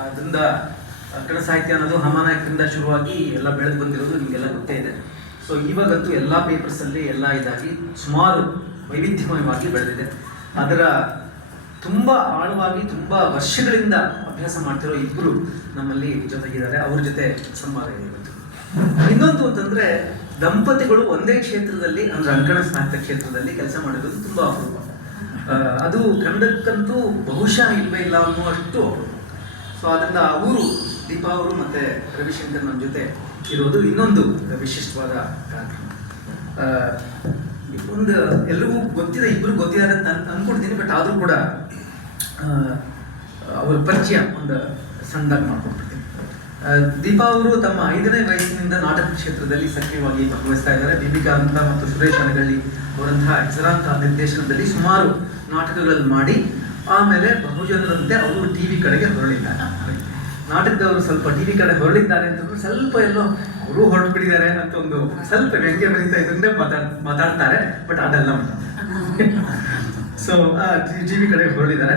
ಅದರಿಂದ ಕನ್ನಡ ಸಾಹಿತ್ಯ ಅನ್ನೋದು ಹಮಾನಾಯಕರಿಂದ ಶುರುವಾಗಿ ಎಲ್ಲ ಬೆಳೆದು ಬಂದಿರೋದು ನಿಮಗೆಲ್ಲ ಗೊತ್ತೇ ಇದೆ. ಸೊ ಇವಾಗಂತೂ ಎಲ್ಲ ಪೇಪರ್ಸಲ್ಲಿ ಎಲ್ಲ ಇದಾಗಿ ಸುಮಾರು ವೈವಿಧ್ಯಮಯವಾಗಿ ಬೆಳೆದಿದೆ. ಅದರ ತುಂಬ ಆಳವಾಗಿ, ತುಂಬ ವರ್ಷಗಳಿಂದ ಅಭ್ಯಾಸ ಮಾಡ್ತಿರೋ ಇಬ್ಬರು ನಮ್ಮಲ್ಲಿ ಜೊತೆಗಿದ್ದಾರೆ. ಅವ್ರ ಜೊತೆ ಸಂವಾದ ಇದೆ ಇವತ್ತು. ಇನ್ನೊಂದು ಅಂತಂದ್ರೆ, ದಂಪತಿಗಳು ಒಂದೇ ಕ್ಷೇತ್ರದಲ್ಲಿ, ಅಂದ್ರೆ ಅಂಕಣ ಸಾಹಿತ್ಯ ಕ್ಷೇತ್ರದಲ್ಲಿ ಕೆಲಸ ಮಾಡಿರೋದು ತುಂಬಾ ಅಪರೂಪ. ಅದು ಕನ್ನಡಕ್ಕಂತೂ ಬಹುಶಃ ಇಲ್ವೇ ಇಲ್ಲ ಅನ್ನುವಷ್ಟು ಅಪರೂಪ. ಸೊ ಅದರಿಂದ ಅವರು ದೀಪಾ ಅವರು ಮತ್ತೆ ರವಿಶಂಕರ್ ನಮ್ಮ ಜೊತೆ ಇರೋದು ಇನ್ನೊಂದು ವಿಶಿಷ್ಟವಾದ ಕಾರ್ಯಕ್ರಮ. ಒಂದು ಎಲ್ರಿಗೂ ಗೊತ್ತಿದೆ ಇಬ್ಬರು ಗೊತ್ತಿದ್ದಾರೆ ಅಂತ ಅನ್ಕೊಳ್ತೀನಿ ಬಟ್ ಆದರೂ ಕೂಡ ಅವರ ಪರಿಚಯ ಒಂದು ಸಣ್ಣದಾಗಿ ಮಾಡ್ಕೊಂಡ್ಬಿಡ್ತೀನಿ ದೀಪಾ ಅವರು ತಮ್ಮ ಐದನೇ ವಯಸ್ಸಿನಿಂದ ನಾಟಕ ಕ್ಷೇತ್ರದಲ್ಲಿ ಸಕ್ರಿಯವಾಗಿ ಭಾಗವಹಿಸ್ತಾ ಇದ್ದಾರೆ. ದೀಪಿಕಾ ಅಂತ ಮತ್ತು ಸುರೇಶ್ ಅನಗಳ್ಳಿ ಅವರಂತಹ ಹೆಸರಾಂತ ನಿರ್ದೇಶನದಲ್ಲಿ ಸುಮಾರು ನಾಟಕಗಳಲ್ಲಿ ಮಾಡಿ, ಆಮೇಲೆ ಬಹುಜನರಂತೆ ಅವರು ಟಿ ವಿ ಕಡೆಗೆ ಹೊರಳಿದ್ದಾರೆ. ನಾಟಕದವರು ಸ್ವಲ್ಪ ಟಿ ವಿ ಕಡೆ ಹೊರಳಿದ್ದಾರೆ ಅಂತ ಸ್ವಲ್ಪ ಎಲ್ಲೋ ಅವರು ಹೊರಟು ಬಿಟ್ಟಿದ್ದಾರೆ ಅಂತ ಒಂದು ಸ್ವಲ್ಪ ವ್ಯಂಗ್ಯ ಬರೀತಾ ಇದನ್ನೇ ಮಾತಾಡ್ ಮಾತಾಡ್ತಾರೆ ಬಟ್ ಅದೆಲ್ಲ ಸೊ ಟಿ ವಿ ಕಡೆ ಹೊರಳಿದ್ದಾರೆ.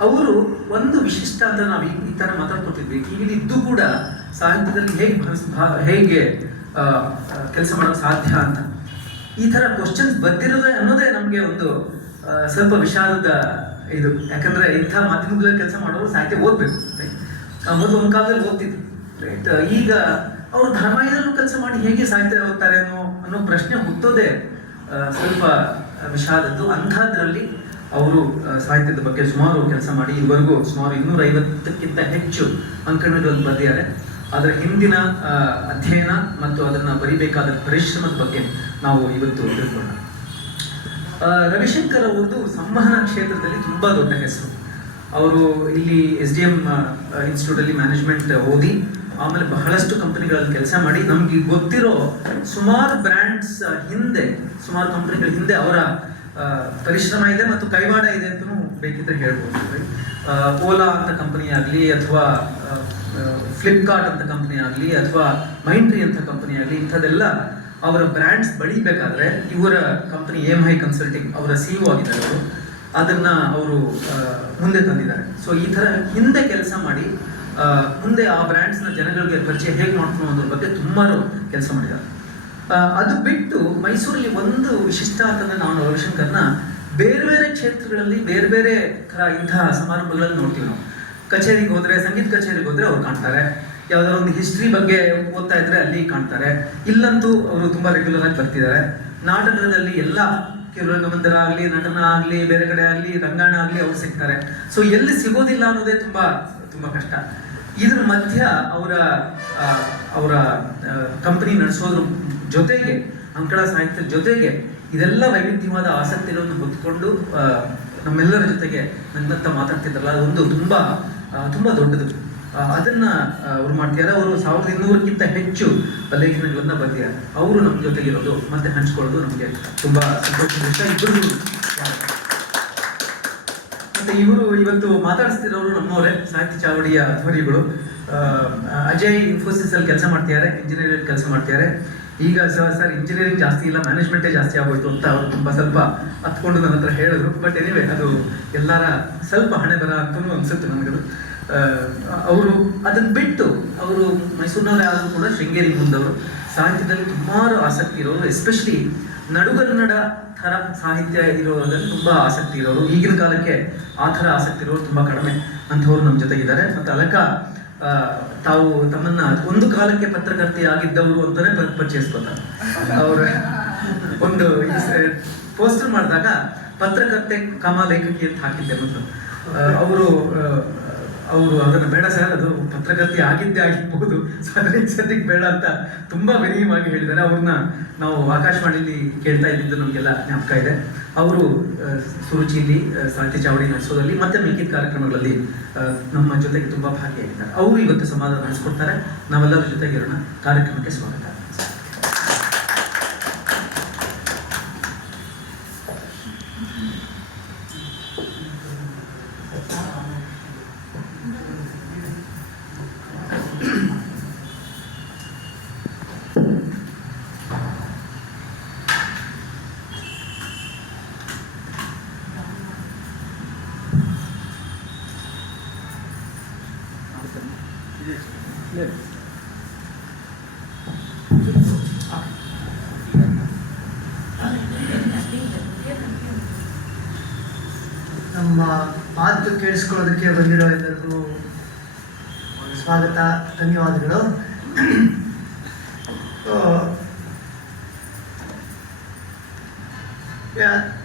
ಅವರು ಒಂದು ವಿಶಿಷ್ಟ ಅಂತ ನಾವು ಈ- ಥರ ತರ ಮಾತಾಡ್ಕೊತಿದ್ವಿ. ಇಲ್ಲಿದ್ದು ಇದ್ದು ಕೂಡ ಸಾಹಿತ್ಯದಲ್ಲಿ ಹೇಗೆ ಹೇಗೆ ಕೆಲಸ ಮಾಡೋಕೆ ಸಾಧ್ಯ ಅಂತ. ಈ ತರ ಕ್ವಶನ್ಸ್ ಬಂದಿರೋದೇ ಅನ್ನೋದೇ ನಮಗೆ ಒಂದು ಸ್ವಲ್ಪ ವಿಷಾದದ ಇದು ಯಾಕಂದ್ರೆ ಇಂಥ ಮಾಧ್ಯಮಗಳಲ್ಲಿ ಕೆಲಸ ಮಾಡೋರು ಸಾಹಿತ್ಯ ಓದ್ಬೇಕು? ಮೊದಲು ಒಂದು ಕಾಲದಲ್ಲಿ ಓದ್ತಿದ್ರು ರೈಟ್ ಈಗ ಅವರು ಧಾರಾವಾಹಿದಲ್ಲೂ ಕೆಲಸ ಮಾಡಿ ಹೇಗೆ ಸಾಹಿತ್ಯ ಓದ್ತಾರೆ ಅನ್ನೋ ಅನ್ನೋ ಪ್ರಶ್ನೆ ಹುಟ್ಟೋದೇ ಸ್ವಲ್ಪ ವಿಷಾದದ್ದು. ಅಂಥದ್ರಲ್ಲಿ ಅವರು ಸಾಹಿತ್ಯದ ಬಗ್ಗೆ ಸುಮಾರು ಕೆಲಸ ಮಾಡಿ, ಇದುವರೆಗೂ ಸುಮಾರು ಇನ್ನೂರ ಐವತ್ತಕ್ಕಿಂತ ಹೆಚ್ಚು ಅಂಕಣಗಳನ್ನು ಬರೆದಿದ್ದಾರೆ. ಅದರ ಹಿಂದಿನ ಅಧ್ಯಯನ ಮತ್ತು ಅದನ್ನ ಬರಿಬೇಕಾದ ಪರಿಶ್ರಮದ ಬಗ್ಗೆ ನಾವು ಇವತ್ತು ತಿಳ್ಕೊಳ್ಳೋಣ. ರವಿಶಂಕರ್ ಅವರದು ಸಂವಹನ ಕ್ಷೇತ್ರದಲ್ಲಿ ತುಂಬಾ ದೊಡ್ಡ ಹೆಸರು. ಅವರು ಇಲ್ಲಿ ಎಸ್ ಡಿ ಎಂ ಇನ್ಸ್ಟಿಟ್ಯೂಟ್ ಅಲ್ಲಿ ಮ್ಯಾನೇಜ್ಮೆಂಟ್ ಓದಿ, ಆಮೇಲೆ ಬಹಳಷ್ಟು ಕಂಪನಿಗಳಲ್ಲಿ ಕೆಲಸ ಮಾಡಿ, ನಮಗೆ ಗೊತ್ತಿರೋ ಸುಮಾರು ಬ್ರ್ಯಾಂಡ್ಸ್ ಹಿಂದೆ, ಸುಮಾರು ಕಂಪನಿಗಳ ಹಿಂದೆ ಅವರ ಪರಿಶ್ರಮ ಇದೆ ಮತ್ತು ಕೈವಾಡ ಇದೆ ಅಂತಲೂ ಬೇಕಿದ್ರೆ ಹೇಳ್ಬೋದು ಓಲಾ ಅಂತ ಕಂಪನಿ ಆಗಲಿ ಅಥವಾ ಫ್ಲಿಪ್ಕಾರ್ಟ್ ಅಂತ ಕಂಪನಿ ಆಗಲಿ ಅಥವಾ ಮೈಂಟ್ರಿ ಅಂತ ಕಂಪನಿ ಆಗಲಿ ಇಂಥದ್ದೆಲ್ಲ ಅವರ ಬ್ರ್ಯಾಂಡ್ಸ್ ಬೆಳಿಬೇಕಾದ್ರೆ ಇವರ ಕಂಪನಿ ಎಂ ಐ ಕನ್ಸಲ್ಟಿಂಗ್ ಅವರ ಸಿ ಆಗಿದ್ದಾರೆ ಅವರು. ಅದನ್ನ ಅವರು ಮುಂದೆ ತಂದಿದ್ದಾರೆ. ಸೊ ಈ ಥರ ಹಿಂದೆ ಕೆಲಸ ಮಾಡಿ ಮುಂದೆ ಆ ಬ್ರ್ಯಾಂಡ್ಸ್ನ ಜನಗಳಿಗೆ ಪರಿಚಯ ಹೇಗೆ ಮಾಡ್ಕೊಂಡು ಅನ್ನೋದ್ರ ಬಗ್ಗೆ ತುಂಬಾ ಕೆಲಸ ಮಾಡಿದ್ದಾರೆ. ಅದು ಬಿಟ್ಟು ಮೈಸೂರಲ್ಲಿ ಒಂದು ವಿಶಿಷ್ಟ ಅಂತಂದರೆ ನಾವು ರವಿಶಂಕರ್ನ ಬೇರೆ ಬೇರೆ ಕ್ಷೇತ್ರಗಳಲ್ಲಿ ಬೇರೆ ಬೇರೆ ಥರ ಇಂತಹ ಸಮಾರಂಭಗಳಲ್ಲಿ ನೋಡ್ತೀವಿ ನಾವು. ಕಚೇರಿಗೆ ಹೋದರೆ, ಸಂಗೀತ ಕಚೇರಿಗೆ ಹೋದರೆ ಅವ್ರು ಕಾಣ್ತಾರೆ. ಯಾವ್ದಾದ್ರು ಒಂದು ಹಿಸ್ಟ್ರಿ ಬಗ್ಗೆ ಓದ್ತಾ ಇದ್ರೆ ಅಲ್ಲಿ ಕಾಣ್ತಾರೆ. ಇಲ್ಲಂತೂ ಅವರು ತುಂಬಾ ರೆಗ್ಯುಲರ್ ಆಗಿ ಬರ್ತಿದ್ದಾರೆ. ನಾಟಕದಲ್ಲಿ ಎಲ್ಲ ಕಿರುರಂಗಮಂದಿರ ಆಗಲಿ, ನಟನ ಆಗಲಿ, ಬೇರೆ ಕಡೆ ಆಗಲಿ, ರಂಗಾಯಣ ಆಗಲಿ ಅವ್ರು ಸಿಗ್ತಾರೆ. ಸೊ ಎಲ್ಲಿ ಸಿಗೋದಿಲ್ಲ ಅನ್ನೋದೇ ತುಂಬಾ ತುಂಬಾ ಕಷ್ಟ. ಇದ್ರ ಮಧ್ಯ ಅವರ ಅವರ ಕಂಪನಿ ನಡೆಸೋದ್ರ ಜೊತೆಗೆ, ಅಂಕಣ ಸಾಹಿತ್ಯದ ಜೊತೆಗೆ ಇದೆಲ್ಲ ವೈವಿಧ್ಯವಾದ ಆಸಕ್ತಿಗಳನ್ನು ಹೊತ್ಕೊಂಡು ನಮ್ಮೆಲ್ಲರ ಜೊತೆಗೆ ನನ್ನತ್ತ ಮಾತಾಡ್ತಿದ್ರಲ್ಲ ಅದೊಂದು ತುಂಬಾ ತುಂಬ ದೊಡ್ಡದು. ಅದನ್ನ ಅವ್ರು ಮಾಡ್ತಿದ್ದಾರೆ ಅವರು ಸಾವಿರದ ಇನ್ನೂರಕ್ಕಿಂತ ಹೆಚ್ಚು ಲೇಖನಗಳನ್ನ ಬರ್ತಿದ್ದಾರೆ ಅವರು ನಮ್ಮ ಜೊತೆಗಿರೋದು, ಮತ್ತೆ ಹಂಚ್ಕೊಳ್ಳೋದು ನಮಗೆ ತುಂಬಾ ಸಂತೋಷ ಇಬ್ಬರು ಮತ್ತೆ ಇವರು ಇವತ್ತು ಮಾತಾಡಿಸ್ತಿರೋರು ನಮ್ಮವರೇ, ಸಾಹಿತ್ಯ ಚಾವಡಿಯ ಧ್ವನಿಗಳು ಅಜಯ್ ಇನ್ಫೋಸಿಸ್ ಅಲ್ಲಿ ಕೆಲಸ ಮಾಡ್ತಿದ್ದಾರೆ ಇಂಜಿನಿಯರಿಂಗ್ ಕೆಲಸ ಮಾಡ್ತಿದ್ದಾರೆ. ಈಗ ಸರ್ ಇಂಜಿನಿಯರಿಂಗ್ ಜಾಸ್ತಿ ಇಲ್ಲ ಮ್ಯಾನೇಜ್ಮೆಂಟೇ ಜಾಸ್ತಿ ಆಗೋಯ್ತು ಅಂತ ಅವರು ತುಂಬಾ ಸ್ವಲ್ಪ ಹತ್ಕೊಂಡು ನನ್ನ ಹತ್ರ ಹೇಳಿದ್ರು. ಬಟ್ ಎನಿವೆ ಅದು ಎಲ್ಲರ ಸ್ವಲ್ಪ ಹಣೆ ಬರ ಅಂತಲೂ ಅನ್ಸುತ್ತೆ ನನಗದು ಅವರು ಅದನ್ನ ಬಿಟ್ಟು ಅವರು ಮೈಸೂರಿನವರೇ ಆದರೂ ಕೂಡ ಶೃಂಗೇರಿ ಮುಂದವರು. ಸಾಹಿತ್ಯದಲ್ಲಿ ಸುಮಾರು ಆಸಕ್ತಿ ಇರೋರು ಎಸ್ಪೆಷಲಿ ನಡುಗನ್ನಡ ಥರ ಸಾಹಿತ್ಯ ಇರೋದ್ರಲ್ಲಿ ತುಂಬ ಆಸಕ್ತಿ ಇರೋರು. ಈಗಿನ ಕಾಲಕ್ಕೆ ಆ ಥರ ಆಸಕ್ತಿ ಇರೋರು ತುಂಬ ಕಡಿಮೆ ಅಂಥವ್ರು ನಮ್ಮ ಜೊತೆಗಿದ್ದಾರೆ. ಮತ್ತು ಅಲಕ ತಾವು ತಮ್ಮನ್ನ ಒಂದು ಕಾಲಕ್ಕೆ ಪತ್ರಕರ್ತೆ ಆಗಿದ್ದವರು ಅಂತಾನೆ ಪರಿಚಯಿಸ್ಕೊತಾರೆ. ಅವರು ಒಂದು ಪೋಸ್ಟರ್ ಮಾಡಿದಾಗ ಪತ್ರಕರ್ತೆ, ಕಮ ಲೇಖಕಿ ಅಂತ ಹಾಕಿದ್ದೆ ಮತ್ತು ಅವರು ಅವರು ಅದನ್ನ ಬೇಡ ಸರ್, ಅದು ಪತ್ರಕರ್ತೆ ಆಗಿದ್ದೇ ಆಗಿರ್ಬೋದು ಸೊ ಸದ್ಯಕ್ಕೆ ಬೇಡ ಅಂತ ತುಂಬಾ ವಿನಯವಾಗಿ ಹೇಳಿದ್ದಾರೆ. ಅವ್ರನ್ನ ನಾವು ಆಕಾಶವಾಣಿಯಲ್ಲಿ ಕೇಳ್ತಾ ಇದ್ದಿದ್ದು ನಮಗೆಲ್ಲ ಜ್ಞಾಪಕ ಇದೆ. ಅವರು ಸುರುಚಿಯಲ್ಲಿ ಸಾಹಿತ್ಯ ಚಾವಡಿ ನಡೆಸೋದಲ್ಲಿ ಮತ್ತೆ ಮಿಕ್ಕಿದ ಕಾರ್ಯಕ್ರಮಗಳಲ್ಲಿ ನಮ್ಮ ಜೊತೆಗೆ ತುಂಬಾ ಭಾಗಿಯಾಗಿದ್ದಾರೆ. ಅವರು ಇವತ್ತು ಸಮಾಧಾನ ನಡೆಸ್ಕೊಡ್ತಾರೆ. ನಾವೆಲ್ಲರ ಜೊತೆಗೆ ಇರೋಣ. ಕಾರ್ಯಕ್ರಮಕ್ಕೆ ಸ್ವಾಗತ. ನಮ್ಮ ಮಾತು ಕೇಳಿಸ್ಕೊಳ್ಳೋದಕ್ಕೆ ಬಂದಿರೋ ಎಲ್ಲರಿಗೂ ಸ್ವಾಗತ ಧನ್ಯವಾದಗಳು.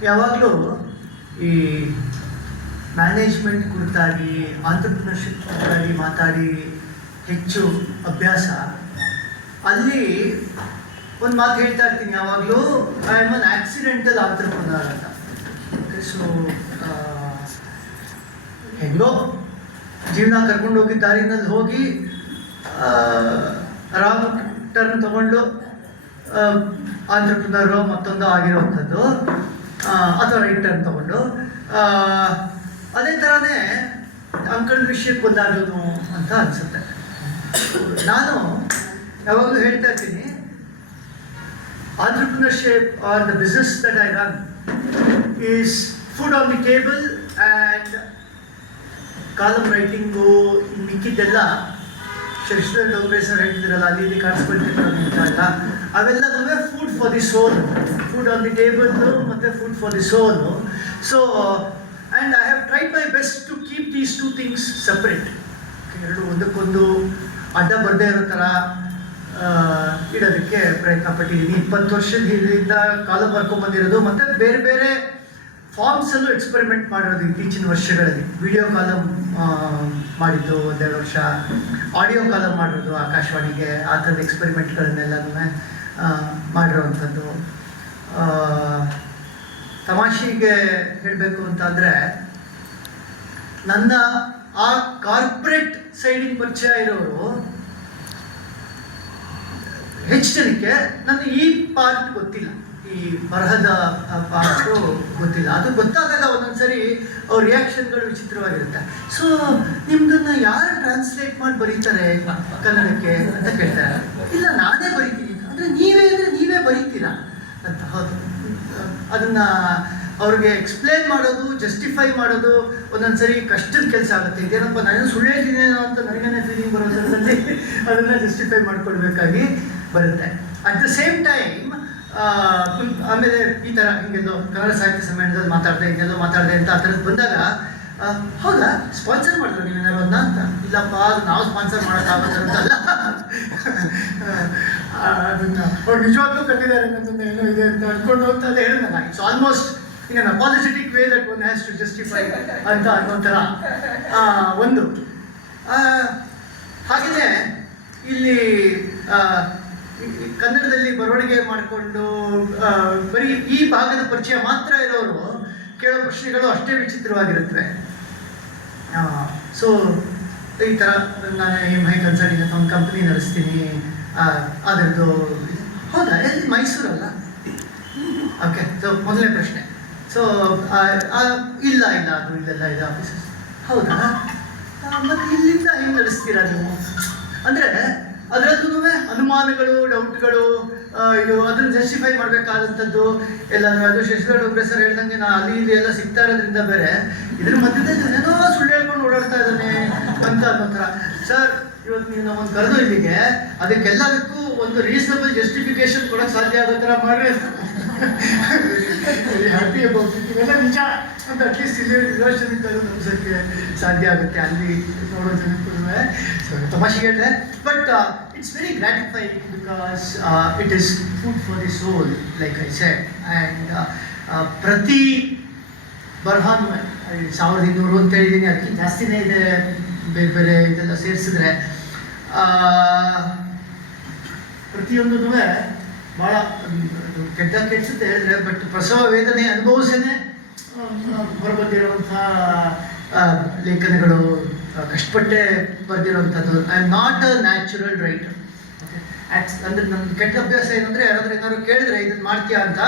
ಯಾವಾಗಲೂ ಈ ಮ್ಯಾನೇಜ್ಮೆಂಟ್ ಕುರಿತಾಗಿ ಆಂಟ್ರಪ್ರಿನರ್ಶಿಪ್ ಕುರಿತಾಗಿ ಮಾತಾಡಿ ಹೆಚ್ಚು ಅಭ್ಯಾಸ. ಅಲ್ಲಿ ಒಂದು ಮಾತು ಹೇಳ್ತಾ ಇರ್ತೀನಿ. ಯಾವಾಗಲೂ I am an accidental entrepreneur ಅಂತ. ಸೊ ಹೆಂಗೋ ಜೀವನ ಕರ್ಕೊಂಡು ಹೋಗಿದ್ದ ದಾರಿನಲ್ಲಿ ಹೋಗಿ ರಾಂಗ್ ಟರ್ನ್ ತಗೊಂಡು ಆಂಟ್ರಪ್ರನರು ಮತ್ತೊಂದು ಆಗಿರೋವಂಥದ್ದು. ಅಥವಾ ರೈಟ್ ಟರ್ನ್ ತಗೊಂಡು. ಅದೇ ಥರನೇ ಅಂಕಲ್ ವಿಷಯಕ್ಕೆ ಬಂದಾಗೋದು ಅಂತ ಅನಿಸುತ್ತೆ. ನಾನು ಯಾವಾಗಲೂ ಹೇಳ್ತಾ ಇರ್ತೀನಿ, entrepreneurship are the business that I run is food on the table and column writing ಮಿಕ್ಕಿದ್ದೆಲ್ಲ Shashidhar Dogre sir ಹೇಳ್ತಿದ್ರಲ್ಲ, ಅಲ್ಲಿ ಇಲ್ಲಿ ಅವೆಲ್ಲ ನಮಗೆ food for the soul food on the table ಮತ್ತು food for the soul so and I have try my best to keep these two things separate ಎರಡು ಒಂದಕ್ಕೊಂದು ಅಡ್ಡ ಬರದೇ ಇರೋ ಥರ ಇಡೋದಕ್ಕೆ ಪ್ರಯತ್ನ ಪಟ್ಟಿದ್ದೀನಿ. ಇಪ್ಪತ್ತು ವರ್ಷದ ಹಿಂದಿಂದ ಕಾಲ ಬರ್ಕೊಂಡ್ಬಂದಿರೋದು ಮತ್ತು ಬೇರೆ ಬೇರೆ ಫಾರ್ಮ್ಸಲ್ಲೂ ಎಕ್ಸ್ಪೆರಿಮೆಂಟ್ ಮಾಡಿರೋದು ಇತ್ತೀಚಿನ ವರ್ಷಗಳಲ್ಲಿ. ವಿಡಿಯೋ ಕಾಲಮ್ ಮಾಡಿದ್ದು ಒಂದೆರಡು ವರ್ಷ. ಆಡಿಯೋ ಕಾಲಮ್ ಮಾಡಿರೋದು ಆಕಾಶವಾಣಿಗೆ, ಆ ಥರದ ಎಕ್ಸ್ಪೆರಿಮೆಂಟ್ಗಳನ್ನೆಲ್ಲನೂ ಮಾಡಿರೋವಂಥದ್ದು. ತಮಾಷೆಗೆ ಹೇಳಬೇಕು ಅಂತಂದರೆ ನನ್ನ ಆ ಕಾರ್ಪೊರೇಟ್ ಸೈಡಿಗೆ ಪರಿಚಯ ಇರೋರು ಹೆಚ್ಚು ಜನಕ್ಕೆ ನನ್ನ ಈ ಪಾರ್ಟ್ ಗೊತ್ತಿಲ್ಲ. ಈ ಬರಹದ ಪಾರ್ಟು ಗೊತ್ತಿಲ್ಲ. ಅದು ಗೊತ್ತಾದಾಗ ಒಂದೊಂದ್ಸರಿ ಅವ್ರ ರಿಯಾಕ್ಷನ್ಗಳು ವಿಚಿತ್ರವಾಗಿರುತ್ತೆ. ಸೊ ನಿಮ್ದನ್ನ ಯಾರು ಟ್ರಾನ್ಸ್ಲೇಟ್ ಮಾಡಿ ಬರೀತಾರೆ ಕನ್ನಡಕ್ಕೆ ಅಂತ ಕೇಳ್ತಾರೆ. ಇಲ್ಲ, ನಾನೇ ಬರಿತೀನಿ. ಅಂದ್ರೆ ನೀವೇ ಅಂದ್ರೆ ನೀವೇ ಬರೀತೀರಾ? ಅಂತ ಹೌದು. ಅದನ್ನ ಅವ್ರಿಗೆ ಎಕ್ಸ್ಪ್ಲೇನ್ ಮಾಡೋದು ಜಸ್ಟಿಫೈ ಮಾಡೋದು ಒಂದೊಂದ್ಸರಿ ಕಷ್ಟದ ಕೆಲಸ ಆಗುತ್ತೆ. ಇದೇನಪ್ಪ ನಾನು ಸುಳ್ಳು ಹೇಳ್ತಿದ್ದೇನೋ ಅಂತ ನನಗೇನೆ ಫೀಲಿಂಗ್ ಬರೋ ಥರದಲ್ಲಿ ಅದನ್ನು ಜಸ್ಟಿಫೈ ಮಾಡ್ಕೊಳ್ಬೇಕಾಗಿ ಬರುತ್ತೆ. ಅಟ್ ದ ಸೇಮ್ ಟೈಮ್ ಆಮೇಲೆ ಈ ಥರ ಹಿಂಗೆಲ್ಲೋ ಕನ್ನಡ ಸಾಹಿತ್ಯ ಸಮ್ಮೇಳನದಲ್ಲಿ ಮಾತಾಡಿದೆ, ಹಿಂಗೆಲ್ಲೋ ಮಾತಾಡಿದೆ ಅಂತ ಆ ಥರದ್ದು ಬಂದಾಗ ಹೌದಾ ಸ್ಪಾನ್ಸರ್ ಮಾಡಿದ್ರು ನೀವು ಅದನ್ನ ಅಂತ. ಇಲ್ಲಪ್ಪ, ಅದು ನಾವು ಸ್ಪಾನ್ಸರ್ ಮಾಡೋಕ್ಕಾಗೋದಂತಲ್ಲ ಅದನ್ನು ಅವ್ರು ನಿಜವಾಗ್ಲೂ ಕಟ್ಟಿದ್ದಾರೆ ಏನೋ ಇದೆ ಅಂತ ಅಂದ್ಕೊಂಡು ಅಂತ ಅದೇ ಹೇಳಿದ್ನಲ್ಲ it's almost in an apologetic way that one has to justify ಅಂತ ಅನ್ನೋಂಥರ ಒಂದು. ಹಾಗೆಯೇ ಇಲ್ಲಿ ಕನ್ನಡದಲ್ಲಿ ಬರವಣಿಗೆ ಮಾಡಿಕೊಂಡು ಬರೀ ಈ ಭಾಗದ ಪರಿಚಯ ಮಾತ್ರ ಇರೋರು ಕೇಳೋ ಪ್ರಶ್ನೆಗಳು ಅಷ್ಟೇ ವಿಚಿತ್ರವಾಗಿರುತ್ತವೆ ಸೊ ಈ ಥರ ನಾನು ಈ ಮೈ ಕನ್ಸಲ್ಟಿಂಗ್ ಅಂತ ಒಂದು ಕಂಪ್ನಿ ನಡೆಸ್ತೀನಿ ಅದರದ್ದು ಹೌದಾ? ಎಲ್ಲಿ? ಮೈಸೂರಲ್ಲ? ಓಕೆ ಸೊ ಮೊದಲನೇ ಪ್ರಶ್ನೆ. ಸೊ ಇಲ್ಲ ಇಲ್ಲ, ಅದು ಇಲ್ಲೆಲ್ಲ ಇದೆ ಆಫೀಸಸ್ ಹೌದಾ? ಮತ್ತು ಇಲ್ಲಿಂದ ಹೆಂಗೆ ನಡೆಸ್ತೀರಾ ನೀವು? ಅಂದರೆ ಅದರಲ್ಲೂ ಅನುಮಾನಗಳು, ಡೌಟ್ಗಳು ಇದು ಅದನ್ನು ಜಸ್ಟಿಫೈ ಮಾಡಬೇಕಾದಂಥದ್ದು ಎಲ್ಲ ಅದು ಶಶಿಧರ್ ಸರ್ ಹೇಳ್ದಂಗೆ ನಾ ಅಲ್ಲಿ ಇಲ್ಲಿ ಎಲ್ಲ ಸಿಗ್ತಾ ಇರೋದ್ರಿಂದ ಬೇರೆ. ಇದ್ರ ಮಧ್ಯದಲ್ಲಿ ಏನೋ ಸುಳ್ಳು ಹೇಳ್ಕೊಂಡು ಓಡಾಡ್ತಾ ಇದ್ದಾನೆ ಅಂತ ಅನ್ನೋ ಥರ. ಸರ್, ಇವತ್ತು ನೀವು ನಮ್ಮನ್ನು ಕರೆದು ಇಲ್ಲಿಗೆ, ಅದಕ್ಕೆಲ್ಲದಕ್ಕೂ ಒಂದು ರೀಸನಬಲ್ ಜಸ್ಟಿಫಿಕೇಶನ್ ಕೊಡೋಕ್ಕೆ ಸಾಧ್ಯ ಆಗೋ ಥರ ಮಾಡಿ ಹ್ಯಾಪಿ ಅಬೌಟ್ ಇಟ್ ಇವೆಲ್ಲ ನಿಜ ಅಂತ ಅಟ್ಲೀಸ್ಟ್ ಇಲ್ಲಿ ರಿಲೇಷನ್ ನಮ್ಸೋಕ್ಕೆ ಸಾಧ್ಯ ಆಗುತ್ತೆ. ಅಲ್ಲಿ ನೋಡೋ ಜನಕ್ಕೂ ಸೊ ತಮಾಷೆ ಹೇಳಿದೆ but it's very gratify because it is food for the soul like I set and ಪ್ರತಿ ಬರಹಾನು ಸಾವಿರದ ಇನ್ನೂರು ಅಂತ ಹೇಳಿದ್ದೀನಿ. ಅದಕ್ಕೆ ಜಾಸ್ತಿನೇ ಇದೆ. ಬೇರೆ ಬೇರೆ ಇದೆಲ್ಲ ಸೇರಿಸಿದ್ರೆ ಪ್ರತಿಯೊಂದೂ ಭಾಳ ಕೆಟ್ಟ ಕೆಟ್ಟ ಹೇಳಿದ್ರೆ ಬಟ್ ಪ್ರಸವ ವೇದನೆ ಅನುಭವಿಸೇನೆ ಹೊರಬಂದಿರುವಂಥ ಲೇಖನಗಳು ಕಷ್ಟಪಟ್ಟೆ ಬರೆದಿರುವಂಥದ್ದು I am not a natural writer ಅಂದರೆ ನನ್ನ ಕೆಟ್ಟ ಅಭ್ಯಾಸ ಏನಂದರೆ ಯಾರಾದ್ರೂ ಏನಾದ್ರು ಕೇಳಿದ್ರೆ ಇದನ್ನು ಮಾಡ್ತೀಯಾ ಅಂತ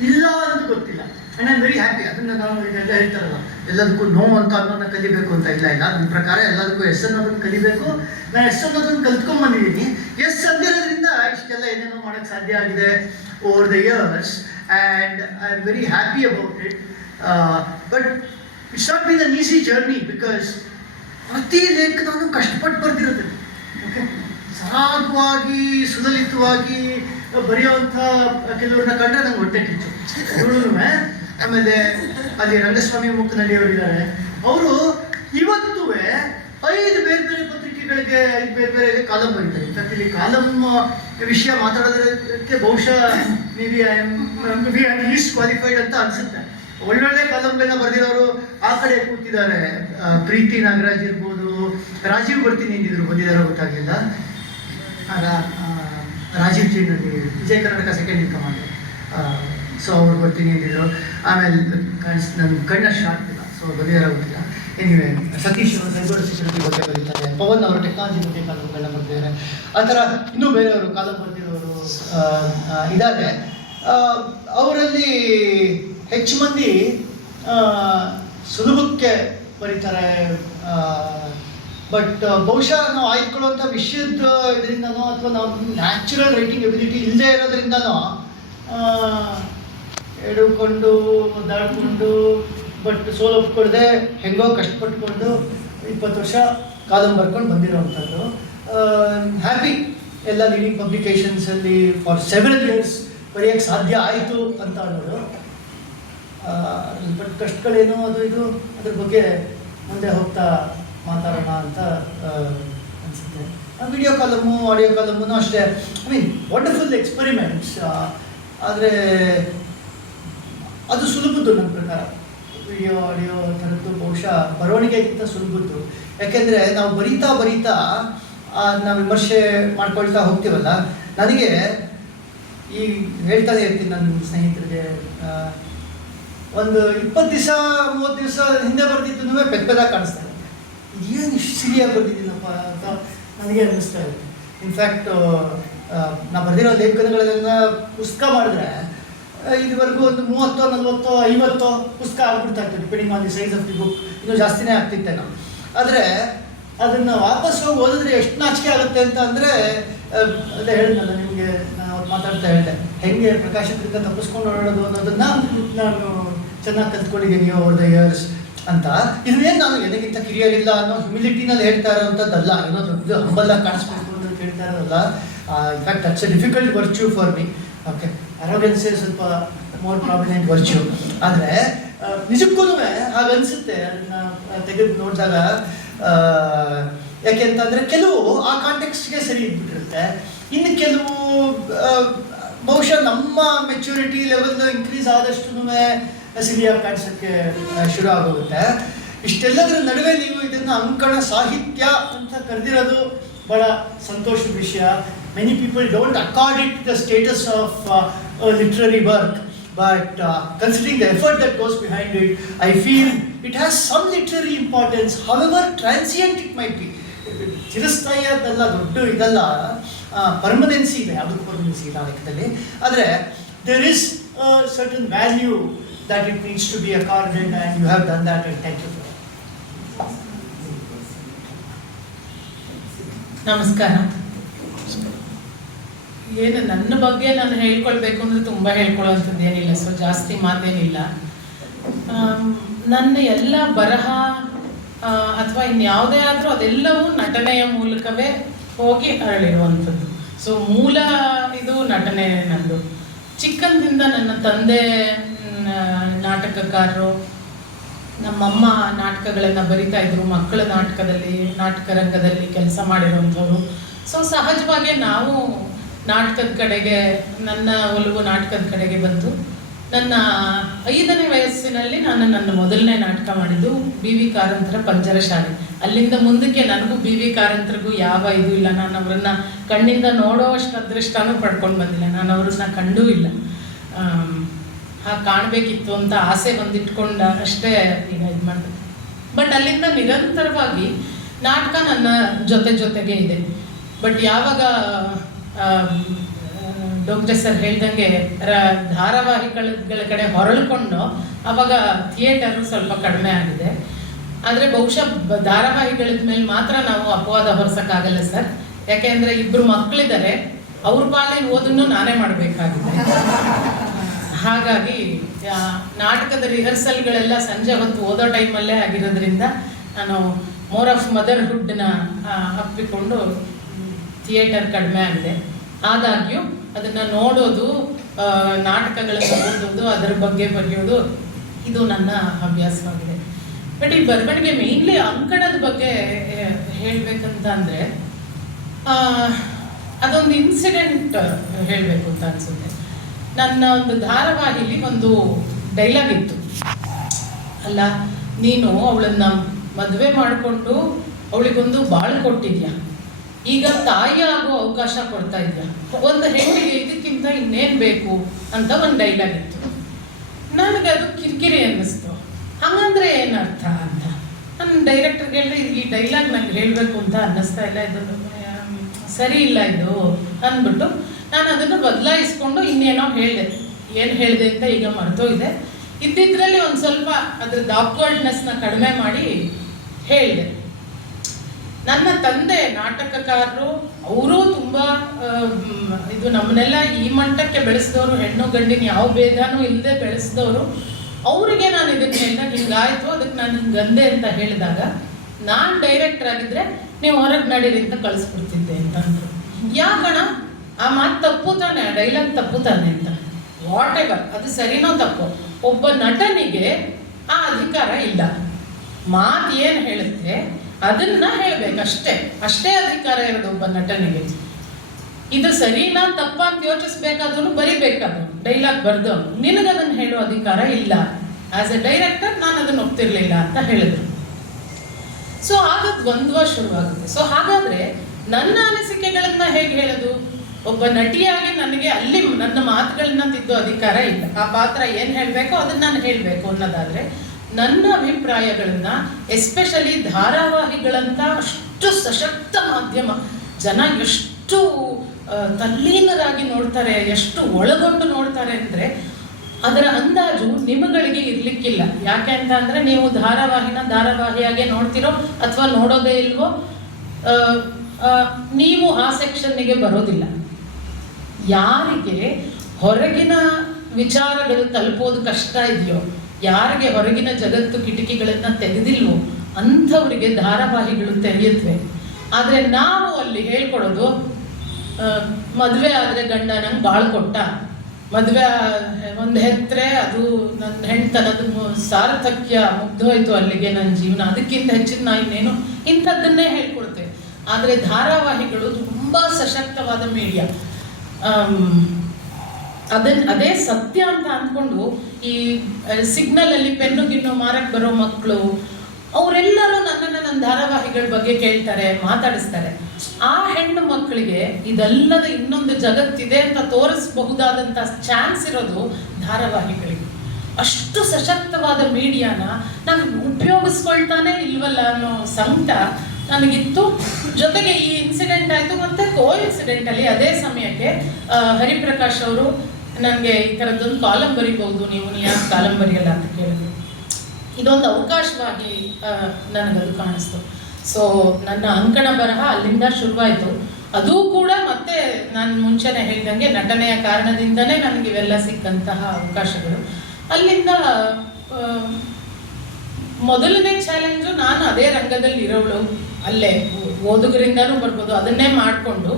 ಇಲ್ಲ ಅಂತ ಗೊತ್ತಿಲ್ಲ. ಆ್ಯಂಡ್ ಐ ವೆರಿ ಹ್ಯಾಪಿ ಅದನ್ನು ನಾವು ಇದೆಲ್ಲ ಹೇಳ್ತಾರಲ್ಲ, ಎಲ್ಲದಕ್ಕೂ ನೋ ಅಂತ ಅನ್ನೋದನ್ನ ಕಲಿಬೇಕು ಅಂತ ಇಲ್ಲ ಇಲ್ಲ ನನ್ನ ಪ್ರಕಾರ ಎಲ್ಲದಕ್ಕೂ ಎಸ್ ಅನ್ನೋದನ್ನ ಕಲಿಬೇಕು. ನಾನು ಎಸ್ ಅನ್ನೋದನ್ನ ಕಲ್ತ್ಕೊಂಡ್ ಬಂದಿದ್ದೀನಿ. ಎಸ್ ಅಂದಿರೋದ್ರಿಂದ ಇಷ್ಟೆಲ್ಲ ಏನೇನೋ ಮಾಡೋಕ್ಕೆ ಸಾಧ್ಯ ಆಗಿದೆ over the years and I am very happy about it but it's not been an easy journey because ಪ್ರತಿ ಲೇಖನವನ್ನು ಕಷ್ಟಪಟ್ಟು ಬರ್ತಿರುತ್ತೆ ಓಕೆ ಸರಾಗವಾಗಿ, ಸುಲಲಿತವಾಗಿ ಬರೆಯುವಂಥ ಕೆಲವ್ರನ್ನ ಕಂಡ್ರೆ ನಂಗೆ ಹೊಟ್ಟೆ ಕಿಚ್ಚು. ಆಮೇಲೆ ಅಲ್ಲಿ ರಂಗಸ್ವಾಮಿ ಮುಖನಲ್ಲಿ ಅವರಿದ್ದಾರೆ ಅವರು ಇವತ್ತೂ ಐದು ಬೇರೆ ಬೇರೆ ಪತ್ರಿಕೆಗಳಿಗೆ, ಐದು ಬೇರೆ ಬೇರೆ ಬರೀತಾರೆ. ಇನ್ಫ್ಯಾಕ್ಟ್ ಇಲ್ಲಿ ಕಾಲಂ ವಿಷಯ ಮಾತಾಡೋದಕ್ಕೆ ಬಹುಶಃ ಐ ಆಮ್ ಬಿ ಕ್ವಾಲಿಫೈಡ್ ಅಂತ ಅನ್ಸುತ್ತೆ. ಒಳ್ಳೊಳ್ಳೆ ಕಾಲಂಗಳನ್ನ ಬರೆದಿರೋರು ಆ ಕಡೆ ಕೂತಿದ್ದಾರೆ. ಪ್ರೀತಿ ನಾಗರಾಜ್ ಇರ್ಬೋದು, ರಾಜೀವ್ ಬರ್ತೀನಿ ಅಂದಿದ್ರು ಬಂದಿದ್ದಾರೋ ಗೊತ್ತಾಗಲಿಲ್ಲ. Rajiv ಜೈನಲ್ಲಿ Vijaya Karnataka second in command so ಅವ್ರು ಬರ್ತೀನಿ ಹೇಳಿದರು. ಆಮೇಲೆ ನನ್ನ ಕಣ್ಣ ಶಾರ್ಟ್ ಇಲ್ಲ. ಸೊ ಬಂದಿದ್ದಾರೋ ಗೊತ್ತಿಲ್ಲ. ಎನಿವೆ ಸತೀಶ್ ಅವರು ಸೈಬರ್ ಸೆಕ್ಯೂರಿಟಿ ಬಗ್ಗೆ ಬರೀತಾರೆ. ಪವನ್ ಅವರು ಟೆಕ್ನಾಲಜಿ ಬಗ್ಗೆ ಕಾಲಂಗಳನ್ನ ಬರ್ತಿದ್ದಾರೆ ಆ ಥರ ಇನ್ನೂ ಬೇರೆಯವರು ಕಾಲಂ ಬರ್ತಿರೋರು ಇದ್ದಾರೆ ಅವರಲ್ಲಿ ಹೆಚ್ಚು ಮಂದಿ ಸುಲಭಕ್ಕೆ ಬರೀತಾರೆ. ಬಟ್ ಬಹುಶಃ ನಾವು ಆಯ್ಕೊಳ್ಳುವಂಥ ವಿಷಯದ ಇದರಿಂದನೋ ಅಥವಾ ನಾವು ನ್ಯಾಚುರಲ್ ರೈಟಿಂಗ್ ಎಬಿಲಿಟಿ ಇಲ್ಲದೆ ಇರೋದ್ರಿಂದನೋ ಎಡುಕೊಂಡು ಒದ್ದಾಡ್ಕೊಂಡು ಬಟ್ ಸೋಲೊಪ್ಕೊಳ್ದೆ ಹೆಂಗೋ ಕಷ್ಟಪಟ್ಕೊಂಡು ಇಪ್ಪತ್ತು ವರ್ಷ ಕಾದಂಬರಿ ಬರ್ಕೊಂಡು ಬಂದಿರೋವಂಥದ್ದು. ಹ್ಯಾಪಿ ಎಲ್ಲ ಲೀಡಿಂಗ್ ಪಬ್ಲಿಕೇಶನ್ಸಲ್ಲಿ ಫಾರ್ ಸೆವೆನ್ ಇಯರ್ಸ್ ಬರೆಯೋಕ್ಕೆ ಸಾಧ್ಯ ಆಯಿತು ಅಂತ ಅನ್ನೋದು. ಬಟ್ ಕಷ್ಟಗಳೇನು ಅದು ಇದು, ಅದ್ರ ಬಗ್ಗೆ ಮುಂದೆ ಹೋಗ್ತಾ ಮಾತಾಡೋಣ ಅಂತ ಅನಿಸುತ್ತೆ. ವಿಡಿಯೋ ಕಾಲಮು ಆಡಿಯೋ ಕಾಲಮು ಅಷ್ಟೇ. ಐ ಮೀನ್ ವಂಡರ್ಫುಲ್ ಎಕ್ಸ್ಪೆರಿಮೆಂಟ್ಸ್ ಆದರೆ ಅದು ಸುಲಭದ್ದು ನನ್ನ ಪ್ರಕಾರ. ವಿಡಿಯೋ ಆಡಿಯೋ ಥರದ್ದು ಬಹುಶಃ ಬರವಣಿಗೆಗಿಂತ ಸುಲಭದ್ದು. ಯಾಕೆಂದರೆ ನಾವು ಬರೀತಾ ಬರೀತಾ ನಾವು ವಿಮರ್ಶೆ ಮಾಡ್ಕೊಳ್ತಾ ಹೋಗ್ತೀವಲ್ಲ, ನನಗೆ ಈ ಹೇಳ್ತಾನೆ ಇರ್ತೀನಿ ನನ್ನ ಸ್ನೇಹಿತರಿಗೆ ಒಂದು ಇಪ್ಪತ್ತು ದಿವಸ, ಮೂವತ್ತು ದಿವಸ ಹಿಂದೆ ಬರ್ದಿದ್ದು ಪೆದ್ದ ಪೆದ್ದ ಕಾಣಿಸ್ತಾ ಇರುತ್ತೆ. ಏನು ಸಿರಿಯಾಗಿ ಬರ್ದಿದ್ದೀನಪ್ಪ ಅಂತ ನನಗೆ ಅನ್ನಿಸ್ತಾ ಇರುತ್ತೆ. ಇನ್ಫ್ಯಾಕ್ಟ್ ನಾ ಬರೆದಿರೋ ಲೇಖನಗಳೆಲ್ಲ ಪುಸ್ತಕ ಮಾಡಿದ್ರೆ ಇದುವರೆಗೂ ಒಂದು ಮೂವತ್ತೋ, ನಲ್ವತ್ತೋ, ಐವತ್ತೋ ಪುಸ್ತಕ ಆಗ್ಬಿಡ್ತಾ ಇತ್ತು. Depending on the size of the book ಇನ್ನೂ ಜಾಸ್ತಿನೇ ಆಗ್ತಿತ್ತೆ ಆಗ್ತಿತ್ತೇನೋ ಆದರೆ ಅದನ್ನು ವಾಪಸ್ ಹೋಗಿ ಓದಿದ್ರೆ ಎಷ್ಟು ನಾಚಿಕೆ ಆಗುತ್ತೆ ಅಂತ ಅಂದರೆ ಅದೇ ಹೇಳಿದ್ನಲ್ಲ ನಿಮಗೆ ನಾನು ಮಾತಾಡ್ತಾ ಹೇಳಿದೆ ಹೆಂಗೆ ಪ್ರಕಾಶಕರಿಂದ ತಪ್ಪಿಸ್ಕೊಂಡು ಓಡಾಡೋದು ಅನ್ನೋದನ್ನ ನಾನು ಚೆನ್ನಾಗಿ ಕಲ್ತ್ಕೊಂಡಿದ್ದೀನಿ ಓವರ್ ದ ಇಯರ್ಸ್ ಅಂತ. ಇದನ್ನೇನು ನಾನು ನನಗಿಂತ ಕಿರಿಯರಿಲ್ಲ ಅನ್ನೋ ಹ್ಯುಮಿಲಿಟಿನಲ್ಲಿ ಹೇಳ್ತಾ ಇರೋವಂಥದ್ದಲ್ಲ ಏನೋ ಇದು ಹಂಬಲ್ಲ ಕಾಣಿಸ್ಬೇಕು ಅಂತ ಹೇಳ್ತಾ ಇರೋದಲ್ಲ. In fact that's a difficult virtue for me okay ಅರೋಗೆನ್ಸೇ ಸ್ವಲ್ಪ ಮೋರ್ ಪ್ರಾಮಿನೆಂಟ್ ವರ್ಚ್ಯೂ ಆದರೆ ನಿಜಕ್ಕೂ ಹಾಗನ್ಸುತ್ತೆ. ಅದನ್ನ ತೆಗೆದು ನೋಡಿದಾಗ ಯಾಕೆಂತಂದರೆ ಕೆಲವು ಆ ಕಾಂಟೆಕ್ಸ್ಟ್ಗೆ ಸರಿ ಇದ್ಬಿಟ್ಟಿರುತ್ತೆ. ಇನ್ನು ಕೆಲವು ಬಹುಶಃ ನಮ್ಮ ಮೆಚುರಿಟಿ ಲೆವೆಲ್ ಇನ್ಕ್ರೀಸ್ ಆದಷ್ಟು ಸಿರಿಯಾಗಿ ಕಾಣಿಸೋಕ್ಕೆ ಶುರು ಆಗೋಗುತ್ತೆ. ಇಷ್ಟೆಲ್ಲದರ ನಡುವೆ ನೀವು ಇದನ್ನು ಅಂಕಣ ಸಾಹಿತ್ಯ ಅಂತ ಕರೆದಿರೋದು ಬಹಳ ಸಂತೋಷದ ವಿಷಯ. Many people don't accord it the status of literary work but considering the effort that goes behind it I feel it has some literary importance however transient it might be ಚಿರಸ್ಥಾಯಿಯದಲ್ಲ ದೊಡ್ಡ ಇದೆಲ್ಲ ಪರ್ಮನೆನ್ಸಿ ಇದೆ. ಯಾವುದಕ್ಕೂ permanency ಇಲ್ಲ ಲೆಕ್ಕದಲ್ಲಿ. ಆದರೆ there is certain value that it needs to be accorded and you have done that and thank you for that. ನಮಸ್ಕಾರ. ಏನು, ನನ್ನ ಬಗ್ಗೆ ನಾನು ಹೇಳ್ಕೊಳ್ಬೇಕು ಅಂದರೆ ತುಂಬ ಹೇಳ್ಕೊಳ್ಳೋವಂಥದ್ದು ಏನಿಲ್ಲ. ಸೊ, ಜಾಸ್ತಿ ಮಾತೇನಿಲ್ಲ. ನನ್ನ ಎಲ್ಲ ಬರಹ ಅಥವಾ ಇನ್ಯಾವುದೇ ಆದರೂ ಅದೆಲ್ಲವೂ ನಟನೆಯ ಮೂಲಕವೇ ಹೋಗಿ ಅರಳಿರುವಂಥದ್ದು. ಸೊ, ಮೂಲ ಇದು ನಟನೆ ನಂದು. ಚಿಕ್ಕಂದಿಂದ ನನ್ನ ತಂದೆ ನಾಟಕಕಾರರು, ನಮ್ಮಮ್ಮ ನಾಟಕಗಳನ್ನು ಬರಿತಾ ಇದ್ರು. ಮಕ್ಕಳ ನಾಟಕದಲ್ಲಿ, ನಾಟಕ ರಂಗದಲ್ಲಿ ಕೆಲಸ ಮಾಡಿರುವಂಥವ್ರು. ಸೊ ಸಹಜವಾಗಿ ನಾವು ನಾಟಕದ ಕಡೆಗೆ, ನನ್ನ ಒಲವು ನಾಟಕದ ಕಡೆಗೆ ಬಂತು. ನನ್ನ ಐದನೇ ವಯಸ್ಸಿನಲ್ಲಿ ನಾನು ನನ್ನ ಮೊದಲನೇ ನಾಟಕ ಮಾಡಿದ್ದು ಬಿ ವಿ ಕಾರಂತರ ಪಂಜರ ಶಾಲೆ. ಅಲ್ಲಿಂದ ಮುಂದಕ್ಕೆ ನನಗೂ ಬಿ ವಿ ಕಾರಂತರಿಗೂ ಯಾವ ಇದು ಇಲ್ಲ. ನಾನು ಅವರನ್ನು ಕಣ್ಣಿಂದ ನೋಡೋವಷ್ಟು ಅದೃಷ್ಟನೂ ಪಡ್ಕೊಂಡು ಬಂದಿಲ್ಲ. ನಾನು ಅವ್ರನ್ನ ಕಂಡೂ ಇಲ್ಲ. ಹಾಗೆ ಕಾಣಬೇಕಿತ್ತು ಅಂತ ಆಸೆ ಬಂದಿಟ್ಕೊಂಡ ಅಷ್ಟೇ ಈಗ ಇದು ಮಾಡಿದೆ. ಬಟ್ ಅಲ್ಲಿಂದ ನಿರಂತರವಾಗಿ ನಾಟಕ ನನ್ನ ಜೊತೆ ಜೊತೆಗೆ ಇದೆ. ಬಟ್ ಯಾವಾಗ ಡಾಕ್ಟರ್ ಸರ್ ಹೇಳ್ದಂಗೆ ರ ಧಾರಾವಾಹಿಗಳ ಕಡೆ ಹೊರಳ್ಕೊಂಡು ಅವಾಗ ಥಿಯೇಟರು ಸ್ವಲ್ಪ ಕಡಿಮೆ ಆಗಿದೆ. ಆದರೆ ಬಹುಶಃ ಧಾರಾವಾಹಿಗಳ ಮೇಲೆ ಮಾತ್ರ ನಾವು ಅಪವಾದ ಹೊರಸಕ್ಕಾಗಲ್ಲ ಸರ್. ಯಾಕೆಂದರೆ ಇಬ್ಬರು ಮಕ್ಕಳಿದ್ದಾರೆ ಅವ್ರ ಪಾಲಿ ಓದನ್ನು ನಾನೇ ಮಾಡಬೇಕಾಗಿದೆ. ಹಾಗಾಗಿ ನಾಟಕದ ರಿಹರ್ಸಲ್ಗಳೆಲ್ಲ ಸಂಜೆ ಹೊತ್ತು ಓದೋ ಟೈಮಲ್ಲೇ ಆಗಿರೋದ್ರಿಂದ ನಾನು ಮೋರ್ ಆಫ್ ಮದರ್ಹುಡ್ನ ಅಪ್ಪಿಕೊಂಡು ಥಿಯೇಟರ್ ಕಡಿಮೆ ಆಗಿದೆ. ಆದಾಗ್ಯೂ ಅದನ್ನು ನೋಡೋದು ನಾಟಕಗಳನ್ನು ಓದೋದು ಅದರ ಬಗ್ಗೆ ಬರೆಯೋದು, ಇದು ನನ್ನ ಹವ್ಯಾಸವಾಗಿದೆ. ಬಟ್ ಈ ಬರವಣಿಗೆ ಮೇನ್ಲಿ ಅಂಕಣದ ಬಗ್ಗೆ ಹೇಳಬೇಕಂತ ಅಂದರೆ ಅದೊಂದು ಇನ್ಸಿಡೆಂಟ್ ಹೇಳಬೇಕು ಅಂತ ಅನಿಸುತ್ತೆ. ನನ್ನ ಒಂದು ಧಾರಾವಾಹಿಲಿ ಒಂದು ಡೈಲಾಗ್ ಇತ್ತು. ಅಲ್ಲ, ನೀನು ಅವಳನ್ನ ಮದುವೆ ಮಾಡಿಕೊಂಡು ಅವಳಿಗೊಂದು ಬಾಳು ಕೊಟ್ಟಿದ್ಯಾ? ಈಗ ತಾಯಿ ಆಗೋ ಅವಕಾಶ ಕೊಡ್ತಾ ಇದ್ಯಾ? ಒಂದು ಹೆಣ್ಣಿಗೆ ಇದಕ್ಕಿಂತ ಇನ್ನೇನು ಬೇಕು ಅಂತ ಒಂದು ಡೈಲಾಗ್ ಇತ್ತು. ನನಗೆ ಅದು ಕಿರಿಕಿರಿ ಅನ್ನಿಸ್ತು. ಹಂಗಂದ್ರೆ ಏನರ್ಥ ಅಂತ. ನನ್ನ ಡೈರೆಕ್ಟರ್ಗೆ ಹೇಳಿದ್ರೆ ಈ ಡೈಲಾಗ್ ನನಗೆ ಹೇಳಬೇಕು ಅಂತ ಅನ್ನಿಸ್ತಾ ಇಲ್ಲ. ಇದು ಸರಿ ಇಲ್ಲ ಇದು, ಅಂದ್ಬಿಟ್ಟು ನಾನು ಅದನ್ನು ಬದಲಾಯಿಸ್ಕೊಂಡು ಇನ್ನೇನೋ ಹೇಳಿದೆ. ಏನು ಹೇಳಿದೆ ಅಂತ ಈಗ ಮರ್ತೋಗಿದೆ. ಇದ್ದಿದ್ರಲ್ಲಿ ಒಂದು ಸ್ವಲ್ಪ ಅದ್ರದ್ದು ಆಕ್ವರ್ಡ್ನೆಸ್ನ ಕಡಿಮೆ ಮಾಡಿ ಹೇಳಿದೆ. ನನ್ನ ತಂದೆ ನಾಟಕಕಾರರು, ಅವರು ತುಂಬ ಇದು ನಮ್ಮನ್ನೆಲ್ಲ ಈ ಮಟ್ಟಕ್ಕೆ ಬೆಳೆಸಿದವರು, ಹೆಣ್ಣು ಗಂಡಿನ ಯಾವ ಭೇದನೂ ಇಲ್ಲದೆ ಬೆಳೆಸಿದವರು. ಅವರಿಗೆ ನಾನು ಇದಕ್ಕೆ ಎಲ್ಲ ಹಿಂಗಾಯ್ತು ಅದಕ್ಕೆ ನಾನು ಗಂದೆ ಅಂತ ಹೇಳಿದಾಗ, ನಾನು ಡೈರೆಕ್ಟರ್ ಆಗಿದ್ರೆ ನೀವು ಹೊರಗೆ ನಡೀರಿ ಅಂತ ಕಳಿಸ್ಬಿಡ್ತಿದ್ದೆ ಅಂತ ಅಂದರು. ಯಾಕಣ ಆ ಮಾತು ತಪ್ಪು ತಾನೆ, ಆ ಡೈಲಾಗ್ ತಪ್ಪು ತಾನೆ ಅಂತ. ವಾಟ್ ಎವರ್ ಅದು ಸರಿನೋ ತಪ್ಪು? ಒಬ್ಬ ನಟನಿಗೆ ಆ ಅಧಿಕಾರ ಇಲ್ಲ. ಮಾತು ಏನು ಹೇಳುತ್ತೆ? ಅದನ್ನ ಹೇಳ್ಬೇಕು, ಅಷ್ಟೇ. ಅಷ್ಟೇ ಅಧಿಕಾರ ಇರೋದು ಒಬ್ಬ ನಟನಿಗೆ. ಇದು ಸರಿನಾ ತಪ್ಪ ಅಂತ ಯೋಚಿಸ್ಬೇಕಾದ್ರು ಬರಿಬೇಕಾದ್ರು ಡೈಲಾಗ್ ಬರ್ದವನು ನಿನಗೆ ಅದನ್ನ ಹೇಳೋ ಅಧಿಕಾರ ಇಲ್ಲ. ಆಸ್ ಎ ಡೈರೆಕ್ಟರ್ ನಾನು ಅದನ್ನ ಒಪ್ತಿರ್ಲಿಲ್ಲ ಅಂತ ಹೇಳಿದ್ರು. ಸೊ ಆಗ ದ್ವಂದ್ವ ಶುರುವಾಗುತ್ತೆ. ಸೊ ಹಾಗಾದ್ರೆ ನನ್ನ ಅನಿಸಿಕೆಗಳನ್ನ ಹೇಗೆ ಹೇಳೋದು? ಒಬ್ಬ ನಟಿಯಾಗಿ ನನಗೆ ಅಲ್ಲಿ ನನ್ನ ಮಾತುಗಳನ್ನ ತಿದ್ದೋ ಅಧಿಕಾರ ಇಲ್ಲ. ಆ ಪಾತ್ರ ಏನ್ ಹೇಳ್ಬೇಕೋ ಅದನ್ನ ನಾನು ಹೇಳ್ಬೇಕು ಅನ್ನೋದಾದ್ರೆ ನನ್ನ ಅಭಿಪ್ರಾಯಗಳನ್ನ ಎಸ್ಪೆಷಲಿ ಧಾರಾವಾಹಿಗಳಂತ ಅಷ್ಟು ಸಶಕ್ತ ಮಾಧ್ಯಮ, ಜನ ಎಷ್ಟು ತಲ್ಲೀನರಾಗಿ ನೋಡ್ತಾರೆ, ಎಷ್ಟು ಒಳಗೊಂಡು ನೋಡ್ತಾರೆ ಅಂದ್ರೆ ಅದರ ಅಂದಾಜು ನಿಮಗಳಿಗೆ ಇರ್ಲಿಕ್ಕಿಲ್ಲ. ಯಾಕೆ ಅಂತ ಅಂದ್ರೆ ನೀವು ಧಾರಾವಾಹಿನ ಧಾರಾವಾಹಿಯಾಗೆ ನೋಡ್ತಿರೋ ಅಥವಾ ನೋಡೋದೇ ಇಲ್ವೋ ನೀವು ಆ ಸೆಕ್ಷನ್ನಿಗೆ ಬರೋದಿಲ್ಲ. ಯಾರಿಗೆ ಹೊರಗಿನ ವಿಚಾರಗಳು ತಲುಪೋದು ಕಷ್ಟ ಇದೆಯೋ ಯಾರಿಗೆ ಹೊರಗಿನ ಜಗತ್ತು ಕಿಟಕಿಗಳನ್ನ ತೆಗೆದಿಲ್ವೋ ಅಂಥವರಿಗೆ ಧಾರಾವಾಹಿಗಳು ತೆರೆಯುತ್ತವೆ. ಆದರೆ ನಾವು ಅಲ್ಲಿ ಹೇಳ್ಕೊಡೋದು ಮದುವೆ ಆದರೆ ಗಂಡ ನಂಗೆ ಬಾಳು ಕೊಟ್ಟ. ಮದುವೆ ಒಂದು ಹೆತ್ತರೆ ಅದು ನನ್ನ ಹೆಣ್ತನದ ಸಾರ್ಥಕ್ಯ ಮುಗ್ದೋಯ್ತು ಅಲ್ಲಿಗೆ ನನ್ನ ಜೀವನ. ಅದಕ್ಕಿಂತ ಹೆಚ್ಚಿನ ನಾ ಇನ್ನೇನು ಇಂಥದ್ದನ್ನೇ ಹೇಳ್ಕೊಡ್ತೇವೆ. ಆದರೆ ಧಾರಾವಾಹಿಗಳು ತುಂಬ ಸಶಕ್ತವಾದ ಮೀಡಿಯಾ ಅದನ್ ಅದೇ ಸತ್ಯ ಅಂತ ಅಂದ್ಕೊಂಡು ಈ ಸಿಗ್ನಲ್ ಅಲ್ಲಿ ಪೆನ್ನು ಗಿನ್ನು ಮಾರಕ್ ಬರೋ ಮಕ್ಕಳು ಅವರೆಲ್ಲರೂ ನನ್ನನ್ನು ನನ್ನ ಧಾರಾವಾಹಿಗಳ ಬಗ್ಗೆ ಕೇಳ್ತಾರೆ, ಮಾತಾಡಿಸ್ತಾರೆ. ಆ ಹೆಣ್ಣು ಮಕ್ಕಳಿಗೆ ಇದಲ್ಲದ ಇನ್ನೊಂದು ಜಗತ್ತಿದೆ ಅಂತ ತೋರಿಸಬಹುದಾದಂಥ ಚಾನ್ಸ್ ಇರೋದು ಧಾರಾವಾಹಿಗಳಿಗೆ. ಅಷ್ಟು ಸಶಕ್ತವಾದ ಮೀಡಿಯಾನ ನಾನು ಉಪಯೋಗಿಸ್ಕೊಳ್ತಾನೆ ಇಲ್ವಲ್ಲ ಅನ್ನೋ ಸಂಕಟ ನನಗಿತ್ತು. ಜೊತೆಗೆ ಈ ಇನ್ಸಿಡೆಂಟ್ ಆಯಿತು ಮತ್ತೆ ಕೋ ಇನ್ಸಿಡೆಂಟಲ್ಲಿ ಅದೇ ಸಮಯಕ್ಕೆ ಹರಿಪ್ರಕಾಶ್ ಅವರು ನನಗೆ ಈ ಥರದ್ದೊಂದು ಕಾಲಂ ಬರಿಬಹುದು ನೀವು ನೀ ಯಾಕೆ ಕಾಲಂ ಬರೆಯಲ್ಲ ಅಂತ ಕೇಳಿದ್ರು. ಇದೊಂದು ಅವಕಾಶವಾಗಿ ನನಗದು ಕಾಣಿಸ್ತು. ಸೊ ನನ್ನ ಅಂಕಣ ಬರಹ ಅಲ್ಲಿಂದ ಶುರುವಾಯಿತು. ಅದು ಕೂಡ ಮತ್ತೆ ನಾನು ಮುಂಚೆನೆ ಹೇಳಿದಂಗೆ ನಟನೆಯ ಕಾರಣದಿಂದನೇ ನನಗೆ ಇವೆಲ್ಲ ಸಿಕ್ಕಂತಹ ಅವಕಾಶಗಳು. ಅಲ್ಲಿಂದ ಮೊದಲನೇ ಚಾಲೆಂಜು ನಾನು ಅದೇ ರಂಗದಲ್ಲಿ ಇರೋಳು. ಅಲ್ಲೇ ಓದುಗರಿಂದನೂ ಬರ್ಬೋದು, ಅದನ್ನೇ ಮಾಡಿಕೊಂಡು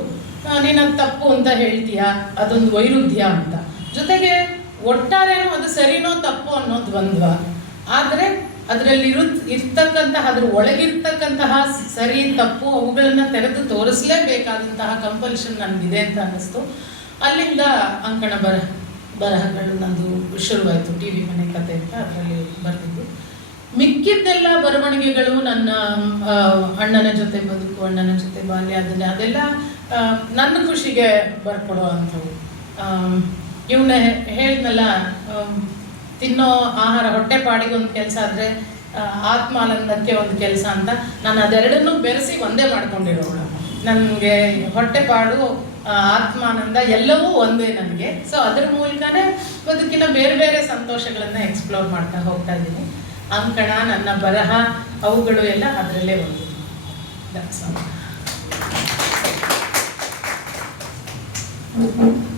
ನೀನು ತಪ್ಪು ಅಂತ ಹೇಳ್ತೀಯಾ? ಅದೊಂದು ವೈರುಧ್ಯ ಅಂತ. ಜೊತೆಗೆ ಒಟ್ಟಾರೆನೂ ಅದು ಸರಿನೋ ತಪ್ಪು ಅನ್ನೋ ದ್ವಂದ್ವ. ಆದರೆ ಅದರಲ್ಲಿ ಇರು ಇರ್ತಕ್ಕಂತಹ, ಅದ್ರ ಒಳಗಿರ್ತಕ್ಕಂತಹ ಸರಿ ತಪ್ಪು ಅವುಗಳನ್ನು ತೆರೆದು ತೋರಿಸಲೇಬೇಕಾದಂತಹ ಕಂಪಲ್ಷನ್ ನನಗಿದೆ ಅಂತ ಅನ್ನಿಸ್ತು. ಅಲ್ಲಿಂದ ಅಂಕಣ ಬರಹ ಬರಹಗಳು ನಂದು ಶುರುವಾಯಿತು, ಟಿ ವಿ ಮನೆ ಕತೆ ಅಂತ ಅದರಲ್ಲಿ ಬರೆದಿದ್ದು. ಮಿಕ್ಕಿದ್ದೆಲ್ಲ ಬರವಣಿಗೆಗಳು ನನ್ನ ಅಣ್ಣನ ಜೊತೆ ಬದುಕು, ಅಣ್ಣನ ಜೊತೆ ಬಾಲ್ಯ, ಅದನ್ನ ಅದೆಲ್ಲ ನನ್ನ ಖುಷಿಗೆ ಬರ್ಕೊಡೋ ಅಂಥವು. ಇವನ್ನ ಹೇಳಿದ್ನಲ್ಲ ತಿನ್ನೋ ಆಹಾರ ಹೊಟ್ಟೆ ಪಾಡಿಗೆ ಒಂದು ಕೆಲಸ ಆದರೆ ಆತ್ಮಾನಂದಕ್ಕೆ ಒಂದು ಕೆಲಸ ಅಂತ. ನಾನು ಅದೆರಡನ್ನೂ ಬೆರೆಸಿ ಒಂದೇ ಮಾಡ್ಕೊಂಡಿರೋಳು ನನಗೆ ಹೊಟ್ಟೆಪಾಡು ಆತ್ಮಾನಂದ ಎಲ್ಲವೂ ಒಂದೇ ನನಗೆ. ಸೊ ಅದ್ರ ಮೂಲಕನೇ ಬದುಕಿನ ಬೇರೆ ಬೇರೆ ಸಂತೋಷಗಳನ್ನು ಎಕ್ಸ್ಪ್ಲೋರ್ ಮಾಡ್ತಾ ಹೋಗ್ತಾ ಇದ್ದೀನಿ. ಅಂಕಣ, ನನ್ನ ಬರಹ, ಅವುಗಳು ಎಲ್ಲ ಅದರಲ್ಲೇ ಒಂದು. All.